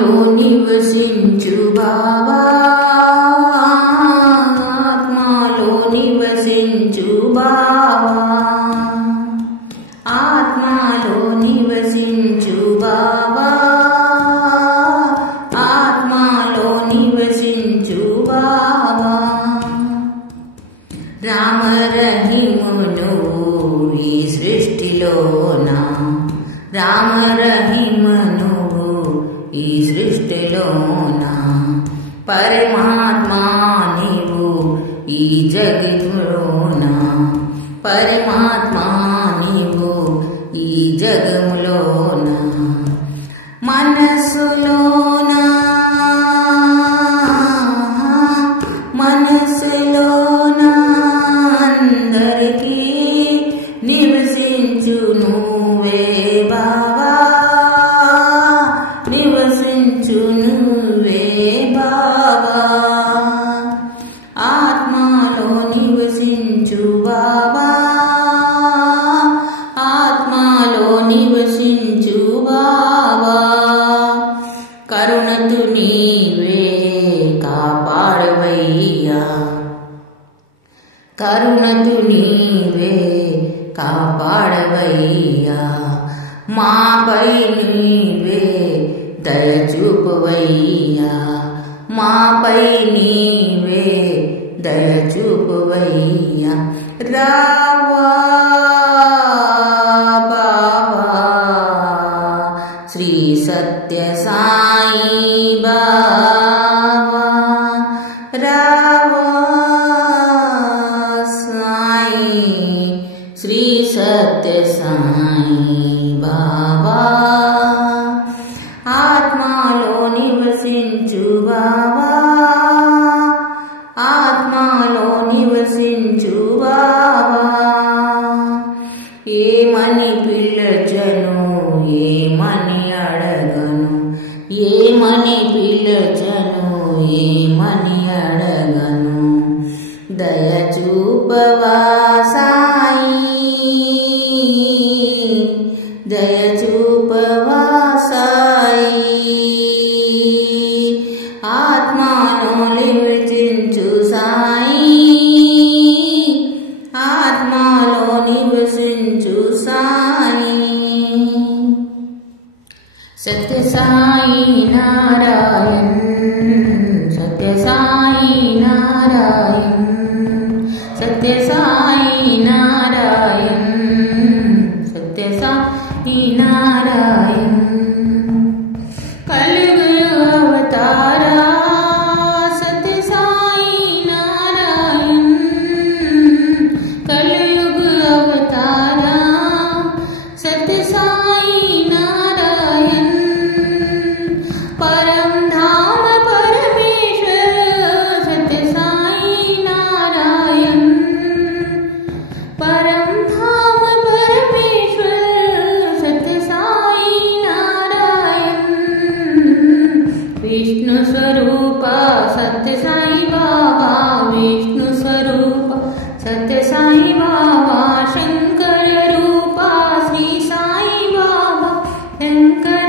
ఆత్మలో నివసించు బావా, ఆత్మలో నివసించు బావా, ఆత్మలో నివసించు బావా, ఆత్మలో నివసించు బావా. రామ రహిమును ఈ సృష్టిలోన, రామ రహిమను ఈ సృష్టిలోన, పరమాత్మా నీవు ఈ జగములోన, పరమాత్మా నీవు ఈ జగములోన. మనసులోన మనసులోన అందరికీ నివసించు నువ్వే బావా, నివసించు నువ్వే బావా, ఆత్మలో నివసించు బావా, ఆత్మలో నివసించు బావా. కరుణతు నీవే కాపాడవయ్యా, కరుణతు నీవే కాపాడవయ్యా, మాపై నీవే దయచూపవయ్యా, మాపై నీవే దయచూపవయ్యా. రావా బావా శ్రీ సత్య సాయి బావా, రావా సాయి శ్రీ సత్య సాయి బావా, ఆత్మలో నివసించు బావా, ఆత్మలో నివసించు బావా. ఏమని పిలచను ఏమని అడగను, ఏమని పిలచను ఏమని అడగను, దయచూపవా సాయి, దయచూపవా సాయి, ఆత్మను నివసించు సాయి, ఆత్మలో నివసించు సాయి. సత్య సాయి నారాయణ్, సత్య సాయి నారాయణ్, సత్య సాయి నారాయణ్, సత్య సాయి నారాయణ్. కలుగులు అవతారా సత్య సాయి నారాయణ్, కలుగు అవతారా సత్య సాయి నారాయణ్. పరం ధామ పరమేశ్వర సత్య సాయి నారాయణ్, పరం ధామ పరమేశ్వర సత్య సాయి నారాయణ్. విష్ణు స్వరూప సత్య సాయి బాబా, విష్ణు స్వరూప సత్య సాయి బాబా, శంకర రూప శ్రీ సాయి బాబా, శంకర